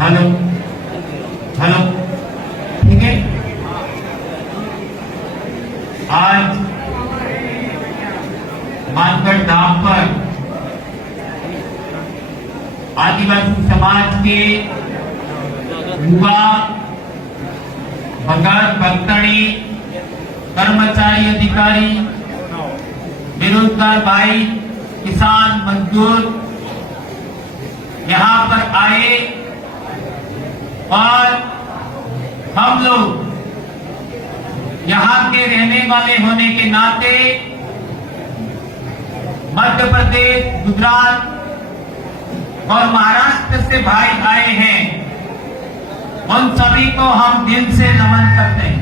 Hello hello, ठीक है। आज मानगढ़ धाम पर आदिवासी समाज के युवा, भगत भक्तणी, कर्मचारी, अधिकारी, बेरोजगार भाई, किसान, मजदूर यहाँ पर आए और हम लोग यहाँ के रहने वाले होने के नाते मध्य प्रदेश, गुजरात और महाराष्ट्र से भाई आए हैं, उन सभी को हम दिल से नमन करते हैं।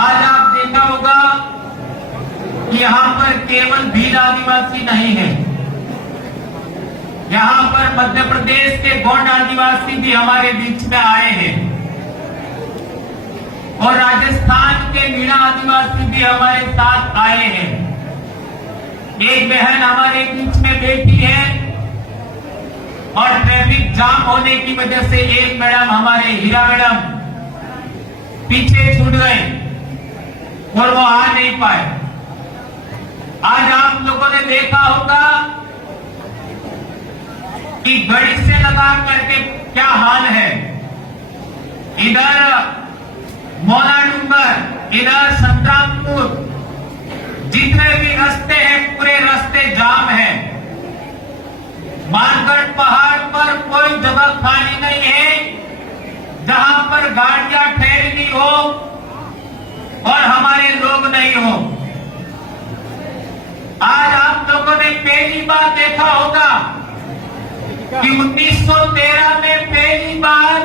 आज आप देखा होगा कि यहाँ पर केवल भील आदिवासी नहीं है, यहाँ पर मध्य प्रदेश के गोंड आदिवासी भी हमारे बीच में आए हैं और राजस्थान के मीणा आदिवासी भी हमारे साथ आए हैं। एक बहन हमारे बीच में बैठी है और ट्रैफिक जाम होने की वजह से एक मैडम, हमारे हीरा मैडम, पीछे छूट गए और वो आ नहीं पाए। आज आप लोगों ने देखा होगा कि गड़ी से लगा करके क्या हाल है। इधर मौला डूंगर, इधर संतरामपुर, जितने भी रास्ते हैं पूरे रास्ते जाम है। मानगढ़ पहाड़ पर कोई जगह खाली नहीं है जहां पर गाड़ियां ठहरनी हो और हमारे लोग नहीं हो। आज आप लोगों ने पहली बार देखा होगा कि 1913 में पहली बार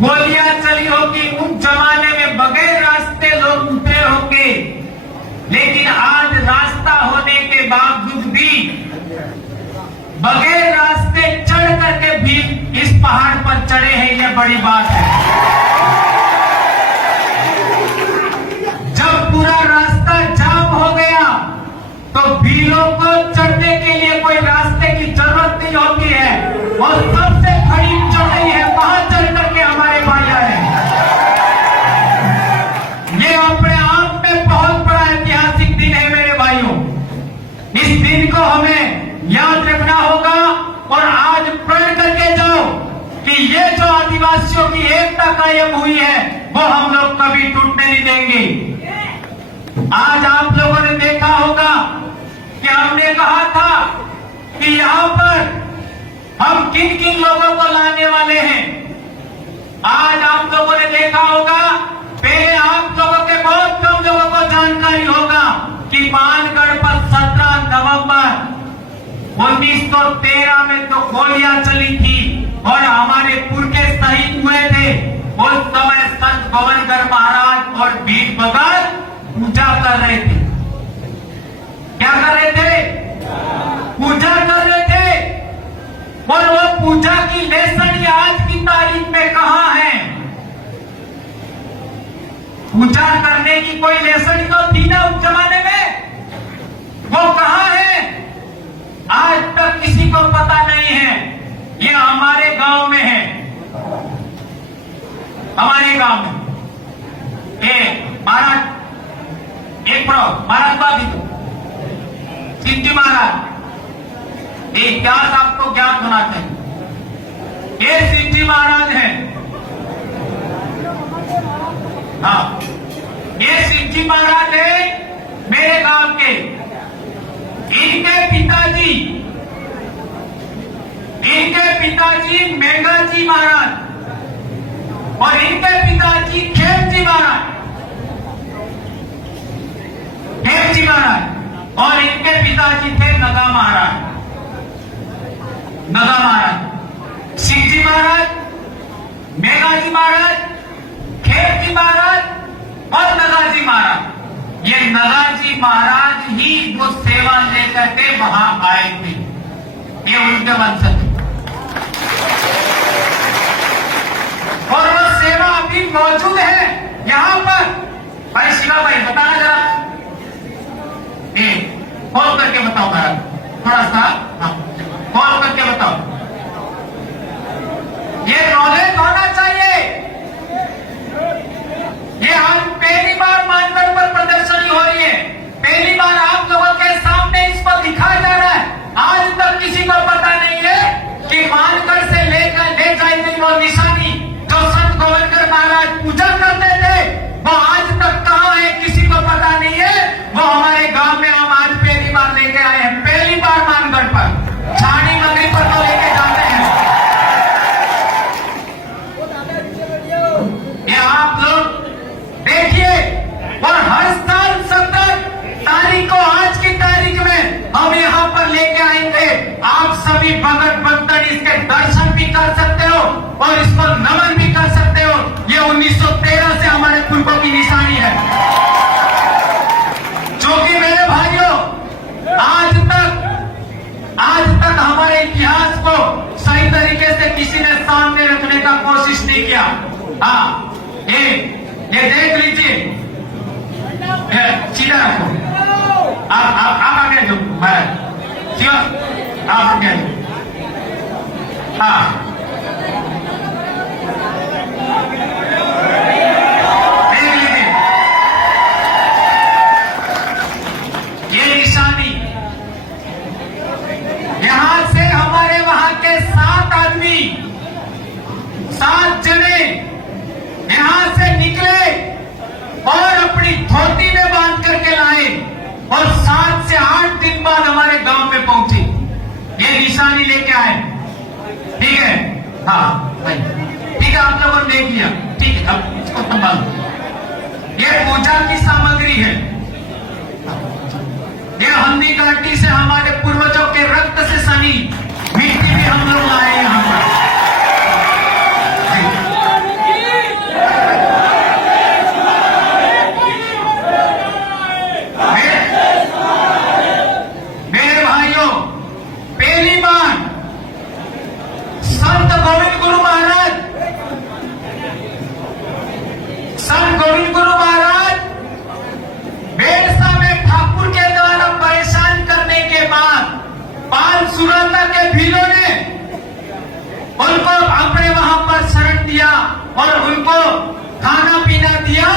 गोलियां चली होगी। उस जमाने में बगैर रास्ते लोग उतरे होंगे, लेकिन आज रास्ता होने के बावजूद भी बगैर रास्ते चढ़ करके भी इस पहाड़ पर चढ़े हैं, यह बड़ी बात है। जब पूरा रास्ता जाम हो गया तो भीलों को चढ़ने के लिए कोई रास्ते की जरूरत नहीं होती है और सबसे खड़ी चढ़ाई है, वहां चढ़ करके हमारे भाई आए। ये अपने आप में बहुत बड़ा ऐतिहासिक दिन है मेरे भाइयों। इस दिन को हमें याद रखना होगा और आज प्रण करके जाओ कि ये जो आदिवासियों की एकता कायम हुई है वो हम लोग कभी टूटने नहीं देंगे। आज आप लोगों ने देखा होगा कि हमने कहा था कि यहाँ पर हम किन किन लोगों को लाने वाले हैं। आज आप लोगों ने देखा होगा, पहले आप लोगों के बहुत कम लोगों को जानकारी होगा कि मानगढ़ पर 17 नवंबर 1913 में तो गोलियां चली थी और हमारे पुरखे शहीद हुए थे। उस समय संत गोवनकर महाराज और भील भगत पूजा कर रहे थे। क्या कर रहे थे? पूजा कर रहे थे। और वो पूजा की लेसनी आज की तारीख में कहां है? पूजा करने की कोई लेसनी तो थी ना उस जमाने में, वो कहां है? आज तक किसी को पता नहीं है। ये हमारे गांव में है, हमारे गांव में महाराज, एक महाराज बाबी सिंधी महाराज, ये इतिहास आपको ज्ञात होना चाहिए। ये सिंधी महाराज है, हाँ, ये सिंधी महाराज है मेरे गांव के। इनके पिताजी मेघाजी महाराज और इनके पिताजी खेमजी महाराज और इनके पिताजी थे नगा महाराज। सिंहजी महाराज, मेघाजी महाराज, खेमजी महाराज और नगाजी महाराज। ये नगाजी महाराज ही वो सेवा लेकर के वहां आए थे, ये उनके वंशज। और वो सेवा अभी मौजूद है यहाँ पर। भाई शिवा भाई बताना जरा, वो थोड़ा सा कॉल करके बताओ। ये नॉलेज होना चाहिए। ये आज पहली बार मानगढ़ पर प्रदर्शनी हो रही है, पहली बार आप लोगों के सामने इसको दिखाया जा रहा है। आज तक किसी को पता नहीं है कि मानगढ़ से लेकर ले जाई गई वो निशानी जो संत गोविंदगढ़ महाराज पूजा करते थे, वो आज तक कहां है किसी को पता नहीं है। वो हमारे गांव में हम आज पहली बार लेके आए हैं, पहली बार मानगढ़ पर छानी मंगरी पर तो लेके जाते हैं। ये आप लोग देखिए, और हर साल 17 तारीख को आज की तारीख में हम यहाँ पर लेके आएंगे। आप सभी भगत भक्तन इसके दर्शन भी कर सकते हो और इसको नमन भी कर सकते हो। ये 1913 से हमारे पूर्वों की निशानी है, जो कि मेरे भाइयों आज तक हमारे इतिहास को सही तरीके से किसी ने सामने रखने का कोशिश नहीं किया। हाँ, ये देख लीजिए, सीधा रखो। आप आगे जो आप आगे। हाँ, देख लीजिए ये निशानी। यहां से हमारे वहां के 7 आदमी, 7 जने यहां से निकले और अपनी धोती में बांध करके लाए और 7 से 8 दिन बाद हमारे गांव में पहुंचे, ये निशानी लेके आए। ठीक है, हाँ भाई, ठीक है, आप लोगों ने देख लिया, ठीक है। अब इसको संभालो। ये पूजा की सामग्री है, ये हल्दी घाटी से हमारे पूर्वजों के रक्त से सनी मिट्टी भी हम लोग लाए यहां पर। सुरता के भीलों ने उनको अपने वहां पर शरण दिया और उनको खाना पीना दिया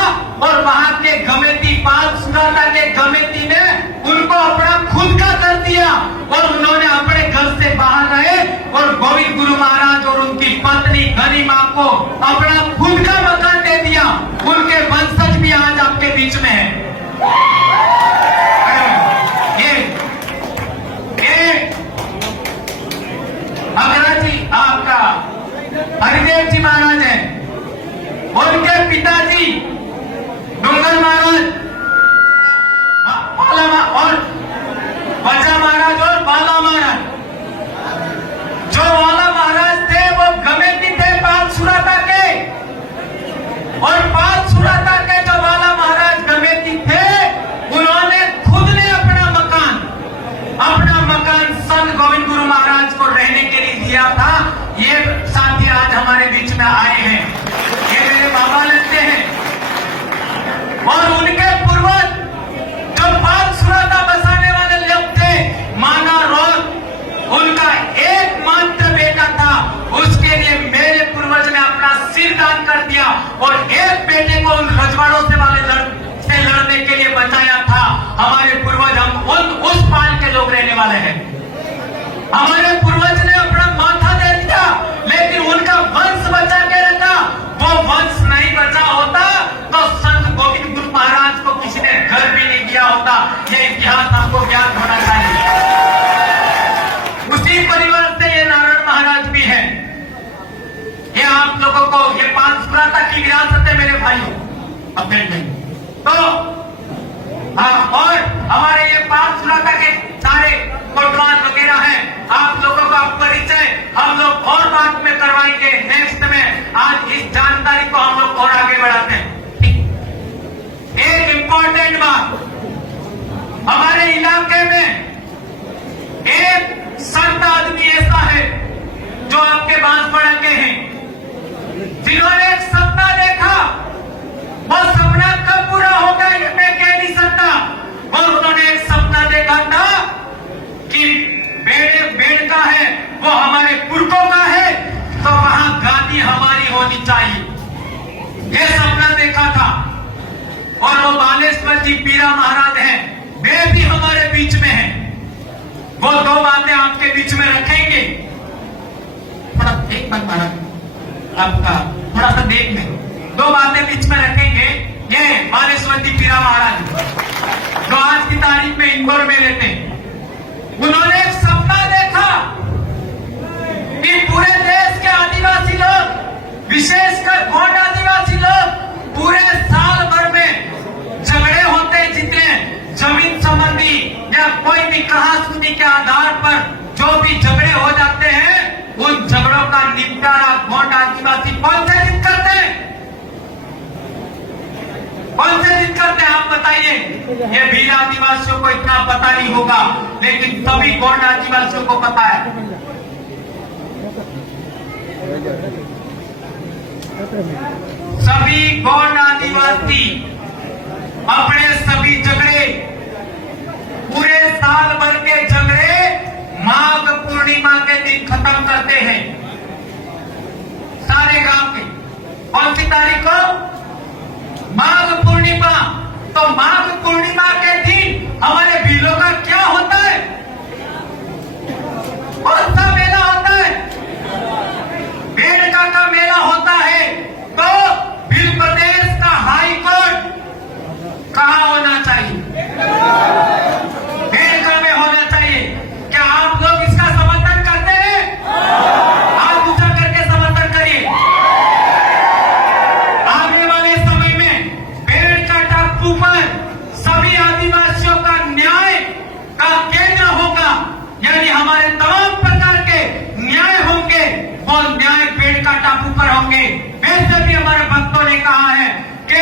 और वहां के गमेती, पाल सुरता के गमेती ने उनको अपना खुद का कर दिया और उन्होंने अपने घर से बाहर रहे और गोविंद गुरु महाराज और उनकी पत्नी गरिमा को अपना खुद का मकान दे दिया। उनके वंशज भी आज आपके बीच में है। अग्रजी आपका हरिदेव जी महाराज है, उनके पिताजी डूंगर महाराज और बजा महाराज और बाला महाराज, जो वाला महाराज थे वो गमेती थे पाल सुराता के, और पाल सुराता के जो वाला महाराज गमेती थे उन्होंने खुद ने अपना मकान संत गोविंद गुरु महाराज को रहने के लिए दिया था। ये साथी आज हमारे बीच में आए हैं, ये मेरे बाबा लगते हैं और उनके पूर्वज जो पाल सुराता बसाने वाले लोग थे, माना रोल उनका एकमात्र बेटा था। उसके लिए मेरे पूर्वज ने अपना सिर दान कर दिया और एक बेटे को उन रजवाड़ों से लड़ने के लिए बचाया था। हमारे पूर्वज हम उस पाल के लोग रहने वाले हैं। हमारे पूर्वज ने अपना माथा दे दिया लेकिन उनका वंश बचा के रखा। वो वंश नहीं बचा होता तो संत गोविंद गुरु महाराज को किसी ने घर भी नहीं दिया होता। ये इतिहास हमको ज्ञात होना चाहिए। उसी परिवार से ये नारायण महाराज भी है। ये आप लोगों को ये पाल सुराता की विरासत है मेरे भाइयों। अब नहीं तो और हमारे ये पाल सुराता के सारे कोटवान वगैरह हैं। आप लोगों का परिचय हम लोग और बात में करवाएंगे नेक्स्ट में। आज इस जानकारी को हम लोग और आगे बढ़ाते हैं। एक इंपॉर्टेंट बात, हमारे इलाके में एक संत आदमी ऐसा है जो आपके बांसवाड़ा के हैं, जिन्होंने एक सपना देखा। वो सपना कब पूरा होगा ये मैं कह नहीं सकता, और उन्होंने एक सपना देखा था कि और वो बालेश्वर जी पीरा महाराज हैं, वे भी हमारे बीच में हैं। वो दो बातें आपके बीच में रखेंगे। थोड़ा एक बात महाराज आपका थोड़ा सा देख लें, दो बातें बीच में रखेंगे। ये बालेश्वर जी पीरा महाराज जो आज की तारीख में इंदौर में रहते हैं, उन्होंने एक सपना देखा कि पूरे देश के आदिवासी लोग, विशेषकर गोंड आदिवासी लोग, पूरे साल भर में झगड़े होते हैं, जितने जमीन संबंधी या कोई भी कहासुनी के आधार पर जो भी झगड़े हो जाते हैं, उन झगड़ों का निपटारा गोंड आदिवासी कौन से दिन करते हैं? कौन से दिन करते हैं आप बताइए। ये भील आदिवासियों को इतना पता नहीं होगा, लेकिन सभी गोंड आदिवासियों को पता है। सभी गोंड आदिवासी अपने सभी झगड़े, पूरे साल भर के झगड़े माघ पूर्णिमा के दिन खत्म करते हैं। सारे गांव के कौन सी तारीख को? माघ पूर्णिमा। तो माघ पूर्णिमा के दिन हमारे भीलों का क्या होता है? कौन सा मेला होता है? बेड़का का मेला होता है। तो भील प्रदेश का हाई कोर्ट कहां होना चाहिए? बेड़का में होना चाहिए। क्या आप लोग इसका समर्थन करते हैं? हाथ ऊंचा करके समर्थन करिए। आने वाले समय में बेड़का टापू पर सभी आदिवासियों का न्याय का केंद्र होगा, यानी हमारे तमाम प्रकार के न्याय होंगे, वो न्याय बेड़का टापू पर होंगे। वैसे भी हमारे भक्तों ने कहा है कि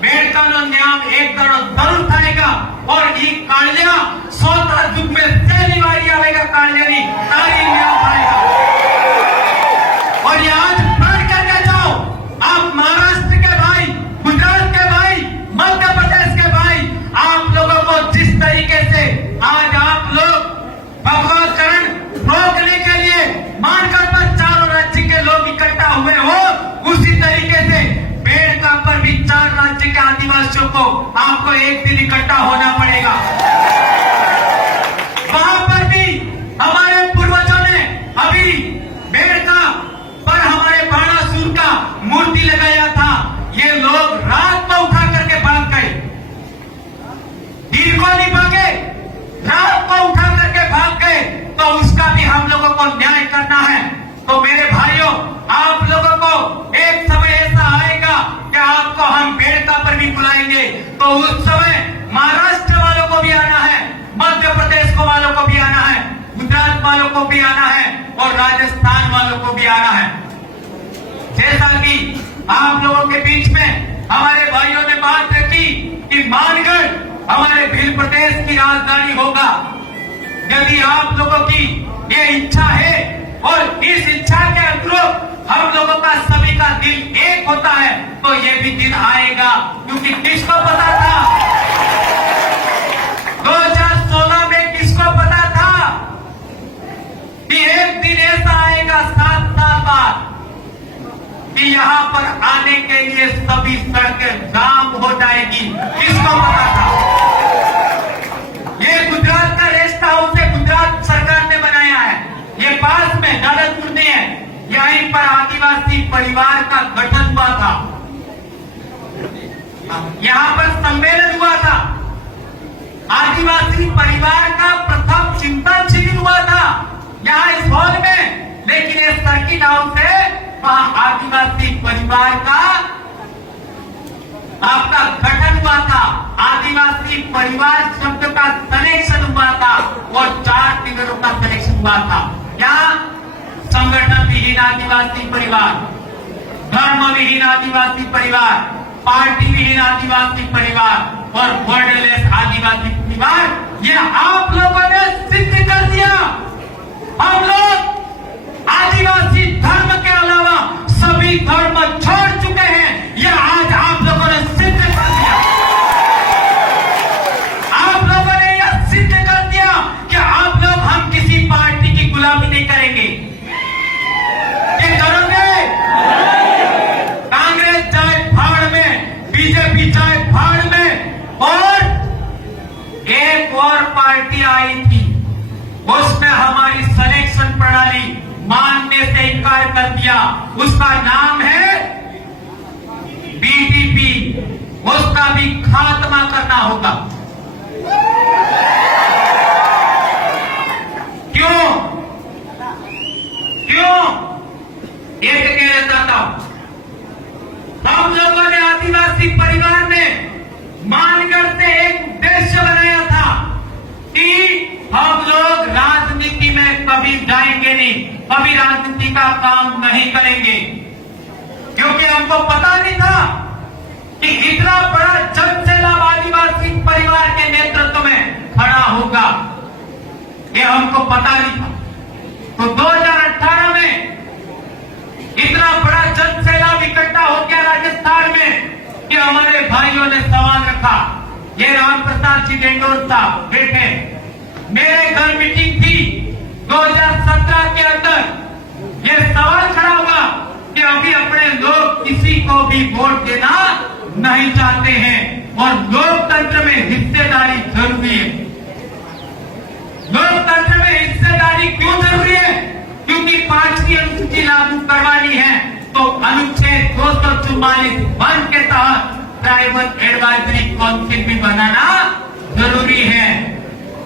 बेड़का नो न्याय एक दड़ो जरूर थाएगा और ये कालिया स्वतः युग में पहली बारी आएगा। कालिया नहीं तारी न्याय थाएगा। और ये आज पढ़ करके जाओ, आप महाराष्ट्र के भाई, गुजरात के भाई, मध्य प्रदेश के भाई, आप लोगों को जिस तरीके से आज आप लोग भगवान चरण रोकने के लिए मानकर पर चारों राज्य के लोग इकट्ठा हुए हो, उसी तरीके से बेड़का पर भी 4 राज्य के आदिवासियों को आपको एक दिन इकट्ठा होना पड़ेगा। वहां पर भी हमारे पूर्वजों ने अभी बेड़का पर हमारे बाणासुर का मूर्ति लगाया था। ये लोग रात को उठा करके भाग गए, दिन को नहीं भागे, रात को उठा करके भाग गए। तो उसका भी हम लोगों को न्याय करना है। तो मेरे भाइयों, आप लोगों को एक समय ऐसा आएगा कि आपको हम बेड़का पर भी बुलाएंगे। तो उस समय महाराष्ट्र वालों को भी आना है, मध्य प्रदेश को वालों को भी आना है, गुजरात वालों को भी आना है और राजस्थान वालों को भी आना है। जैसा कि आप लोगों के बीच में हमारे भाइयों ने बात रखी कि मानगढ़ हमारे भील प्रदेश की राजधानी होगा। यदि आप लोगों की ये इच्छा है और इस इच्छा के अनुरूप हम लोगों का सभी का दिल एक होता है, तो ये भी दिन आएगा। क्योंकि किसको पता था 2016 में, किसको पता था कि एक दिन ऐसा आएगा 7 साल बाद कि यहाँ पर आने के लिए सभी सड़कें जाम हो जाएगी? किसको पता था? ये गुजरात का रेस्ट हाउस है, गुजरात सरकार ने बनाया है। ये पास में दादरपुर में है। यहीं पर आदिवासी परिवार का गठन हुआ था, यहाँ पर सम्मेलन हुआ था, आदिवासी परिवार का प्रथम चिंतन शिविर हुआ था यहाँ इस हॉल में। लेकिन ये सर्किट हाउस है, वहां आदिवासी परिवार का आपका गठन हुआ था। आदिवासी परिवार शब्द का कनेक्शन हुआ था और 4 फिगरों का कनेक्शन हुआ था। यहाँ संगठन विहीन आदिवासी परिवार, धर्म विहीन आदिवासी परिवार, पार्टी विहीन आदिवासी परिवार और वर्डलेस आदिवासी परिवार। ये आप लोगों ने सिद्ध कर दिया। हम लोग आदिवासी धर्म के अलावा सभी धर्म छोड़ चुके हैं। ये आज आप लोगों ने सिद्ध कर दिया। आप लोगों ने यह सिद्ध कर दिया कि आप लोग हम किसी पार्टी की गुलामी नहीं करेंगे। ये करोगे? कांग्रेस जाए भाड़ में, बीजेपी जाए भाड़ एक और पार्टी आई थी, उसने हमारी सिलेक्शन प्रणाली मानने से इनकार कर दिया। उसका नाम है बीटीपी। उसका भी खात्मा करना होगा। क्यों क्यों एक कहना चाहता हूं, हम लोगों ने आदिवासी परिवार ने मानकर से एक उद्देश्य बनाया था कि हम लोग राजनीति में कभी जाएंगे नहीं, कभी राजनीति का काम नहीं करेंगे, क्योंकि हमको पता नहीं था कि इतना बड़ा जनसैलाब आदिवासी परिवार के नेतृत्व में खड़ा होगा। ये हमको पता नहीं था। तो 2018 में इतना बड़ा जनसैलाब इकट्ठा हो गया राजस्थान में कि हमारे भाइयों ने सवाल रखा। ये राम प्रसाद जी डेंडोर साहब बैठे, मेरे घर मीटिंग थी 2017 के अंदर। ये सवाल खड़ा हुआ कि अभी अपने लोग किसी को भी वोट देना नहीं चाहते हैं और लोकतंत्र में हिस्सेदारी जरूरी है। लोकतंत्र में हिस्सेदारी क्यों जरूरी है? क्योंकि 5वीं अनुसूची लागू करवानी है तो अनुच्छेद 244(1) के तहत ट्राइबल एडवाइजरी काउंसिल भी बनाना जरूरी है।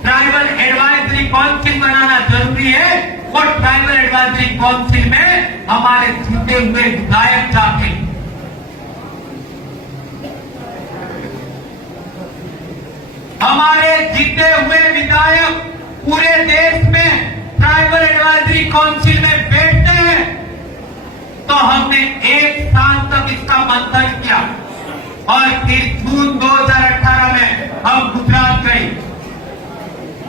ट्राइबल एडवाइजरी काउंसिल बनाना जरूरी है और ट्राइबल एडवाइजरी काउंसिल में हमारे जीते हुए विधायक जाके हमारे जीते हुए विधायक पूरे देश में ट्राइबल एडवाइजरी काउंसिल में बैठते हैं। तो हमने 1 साल तक इसका मंथन किया और फिर जून 2018 में हम गुजरात गए।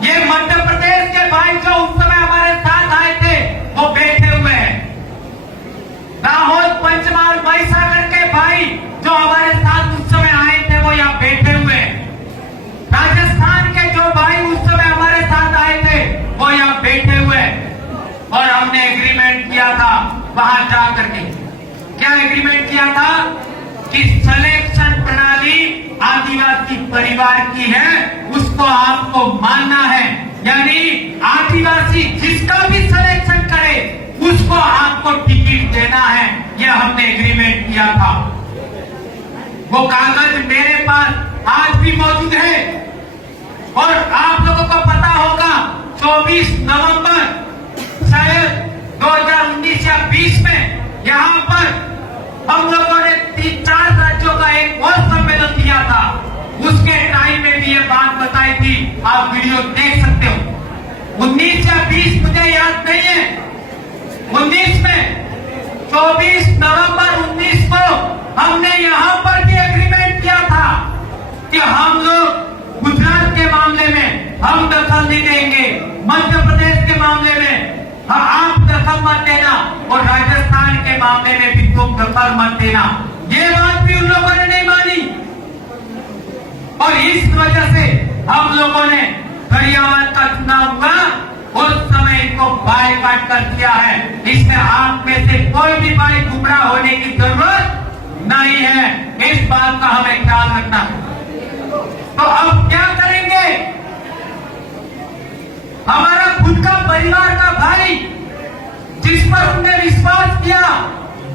ये मध्य प्रदेश के भाई जो उस समय हमारे साथ आए थे वो बैठे हुए हैं। दाहोद, पंचमहाल, महिसागर के भाई जो हमारे साथ उस समय आए थे वो यहाँ बैठे हुए हैं। राजस्थान के जो भाई उस समय हमारे साथ आए थे वो यहाँ बैठे हुए हैं। और हमने एग्रीमेंट किया था वहां जाकर के। क्या एग्रीमेंट किया था? कि सिलेक्शन प्रणाली आदिवासी परिवार की है, उसको आपको मानना है। यानी आदिवासी जिसका भी सिलेक्शन करे उसको आपको टिकट देना है। यह हमने एग्रीमेंट किया था। वो कागज मेरे पास आज भी मौजूद है और आप लोगों को पता होगा 24 नवंबर शायद 2019 या 20 में यहाँ पर हम लोगों ने 3-4 राज्यों का एक और सम्मेलन किया था। उसके टाइम में भी ये बात बताई थी, आप वीडियो देख सकते हो। 19 या 20 मुझे याद नहीं है। 19 में 24 नवंबर 19 को हमने यहाँ पर भी एग्रीमेंट किया था कि हम लोग गुजरात के मामले में हम दखल नहीं देंगे, मध्य प्रदेश के मामले में आप दखल मत देना और राजस्थान के मामले में भी तुम दखल मत देना। ये बात भी उन लोगों ने नहीं मानी और इस वजह से हम लोगों ने गरियावाद का चुनाव हुआ उस समय इनको बायकॉट कर दिया है। इसमें आप में से कोई भी भाई गुमराह होने की जरूरत नहीं है। इस बात का हमें ख्याल रखना है। तो अब क्या करेंगे? हमारा खुद का परिवार का भाई जिस पर हमने विश्वास किया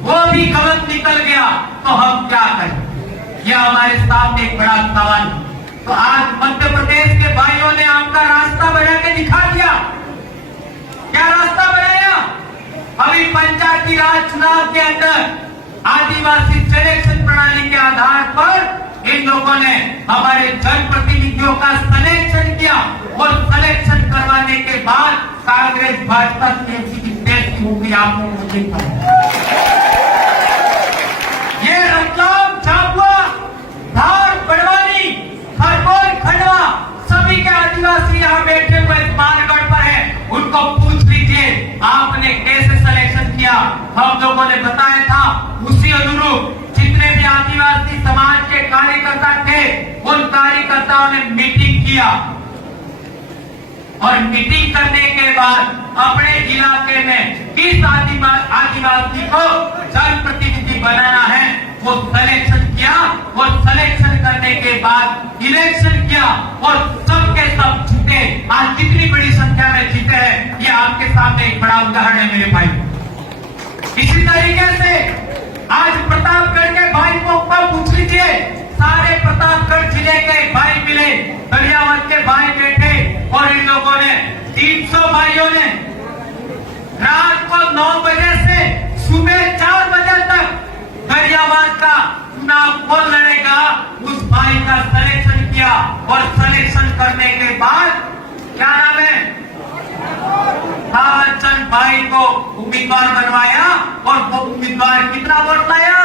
वो भी गलत निकल गया, तो हम क्या करें? यह हमारे सामने एक बड़ा सवाल है। तो आज मध्य प्रदेश के भाइयों ने आपका रास्ता बना के दिखा दिया। क्या रास्ता बनाया? अभी पंचायती राज चुनाव के अंदर आदिवासी सिलेक्शन प्रणाली के आधार पर इन लोगों ने हमारे जनप्रतिनिधियों का सिलेक्शन किया और सिलेक्शन करवाने के बाद कांग्रेस भाजपा की देश होगी आपको देखा। ये रतलाम, झाबुआ, धार, बड़वानी, खरगोन, खंडवा सभी के आदिवासी यहाँ बैठे हुए मानगढ़ पर है। उनको पूछ लीजिए आपने कैसे सिलेक्शन किया। हम लोगों ने बताया था उसी अनुरूप जितने भी आदिवासी समाज के कार्यकर्ता थे उन कार्यकर्ताओं ने मीटिंग किया और मीटिंग करने के बाद अपने इलाके में किस आदिवासी को जनप्रतिनिधि बनाना है वो सिलेक्शन किया और सिलेक्शन करने के बाद इलेक्शन किया और सबके सब प्रतापगढ़ जिले के भाई मिले, दरियावत के भाई बैठे और इन लोगों ने 300 भाइयों ने रात को 9 बजे से सुबह 4 बजे तक दरियावाद का चुनाव कौन लड़ेगा उस भाई का सिलेक्शन किया और सिलेक्शन करने के बाद क्या नाम है थावर चंद भाई को उम्मीदवार बनवाया और वो उम्मीदवार कितना वोट लाया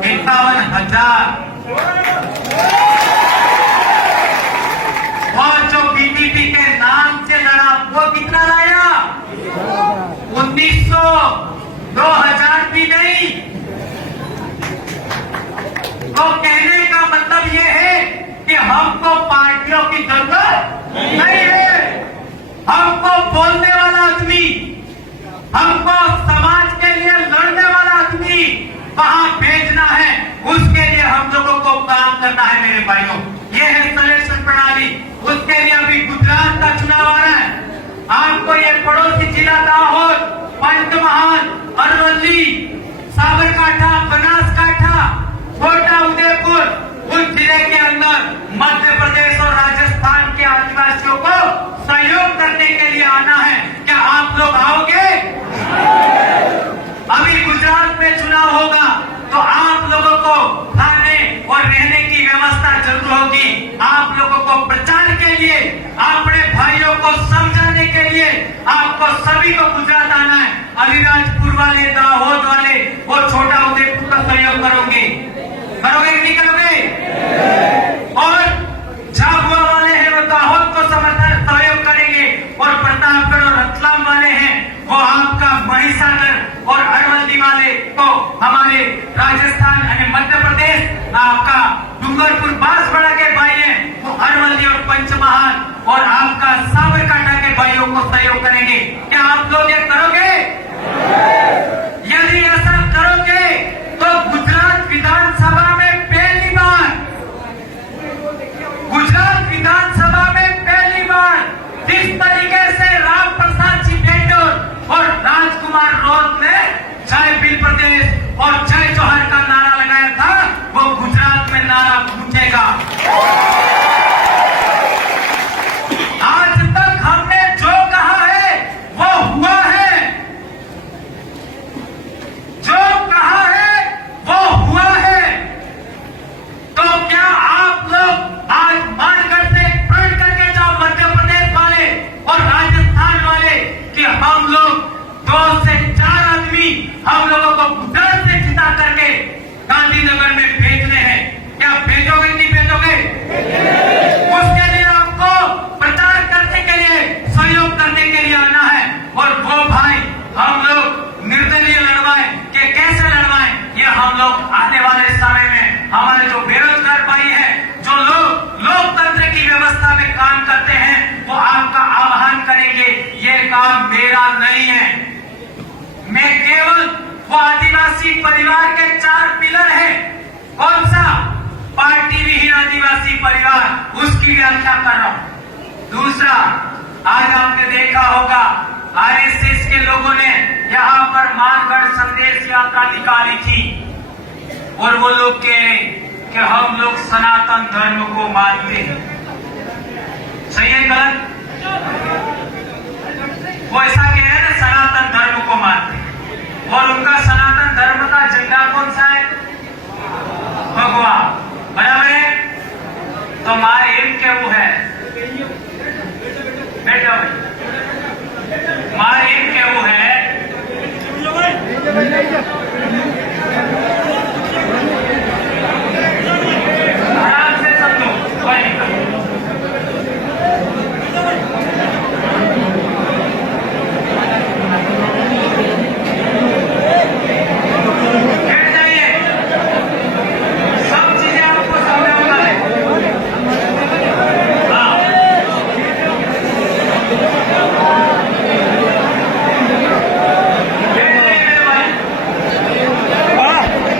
51,000। और जो बीटीटी के नाम से लड़ा वो कितना लाया 1900, 2000 भी नहीं। तो कहने का मतलब ये है कि हमको पार्टियों की जरूरत नहीं है, हमको बोलने वाला आदमी, हमको समाज के लिए लड़ने वाला आदमी वहां भेजना है, उसके लिए हम लोगों को काम करना है मेरे भाइयों। ये है सिलेक्शन प्रणाली। उसके लिए अभी गुजरात का चुनाव आ रहा है। आपको ये पड़ोसी जिला दाहोद, पंचमहाल, अरवली, साबरकांठा, बनासकांठा, छोटा उदयपुर, उस जिले के अंदर मध्य प्रदेश और राजस्थान के आदिवासियों को सहयोग करने के लिए आना है। क्या आप लोग आओगे? अभी गुजरात में चुनाव होगा तो आप लोगों को खाने और रहने की व्यवस्था जरूर होगी। आप लोगों को प्रचार के लिए, अपने भाइयों को समझाने के लिए आपको सभी को गुजरात आना है। अलीराजपुर वाले, दाहोद वाले और छोटा उदयपुर का सहयोग करोगे कि नहीं करोगे? और झाबुआ वाले हैं वो दाहोद को समर्थन सहयोग करेंगे और प्रतापगढ़ और रतलाम वाले हैं वो आपका महिसागर और अरवली वाले को हमारे राजस्थान यानी मध्य प्रदेश आपका डूंगरपुर बांसवाड़ा के भाई हैं वो अरवली और पंचमहाल और आपका साबरकांठा के भाइयों को सहयोग करेंगे। क्या आप लोग ये करोगे? यदि ऐसा करोगे तो गुजरात विधानसभा में पहली बार, गुजरात विधानसभा में पहली बार जिस तरीके से राम प्रसाद जी बेटोर और राजकुमार रोत ने जय भील प्रदेश और जय जोहर का नारा लगाया था वो गुजरात में नारा गूंजेगा। आज तक हमने जो कहा है वो हुआ है, जो कहा है वो हुआ है। तो क्या आप लोग आज मानगढ़ से प्रण करके जाओ मध्य प्रदेश वाले और राजस्थान वाले कि हम लोग 2 से 4 आदमी हम लोगों को गुजरात से जिता करके गांधीनगर में भेजने हैं। क्या भेजोगे नहीं भेजोगे? उसके लिए आपको प्रचार करने के लिए, सहयोग करने के लिए आना है। और वो भाई हम लोग निर्दलीय लड़वाएं कि कैसे लड़वाएं, ये हम लोग आने वाले समय में हमारे जो बेरोजगार भाई हैं, जो लोग लोकतंत्र की व्यवस्था में काम करते हैं, वो आपका आह्वान करेंगे। ये काम मेरा नहीं है, मैं केवल वो आदिवासी परिवार के 4 पिलर हैं। कौन सा? पार्टी विहीन आदिवासी परिवार, उसकी व्याख्या कर रहा हूं। दूसरा, आज आपने देखा होगा आरएसएस के लोगों ने यहां पर मानगढ़ संदेश यात्रा निकाली थी और वो लोग कह रहे कि हम लोग सनातन धर्म को मानते हैं।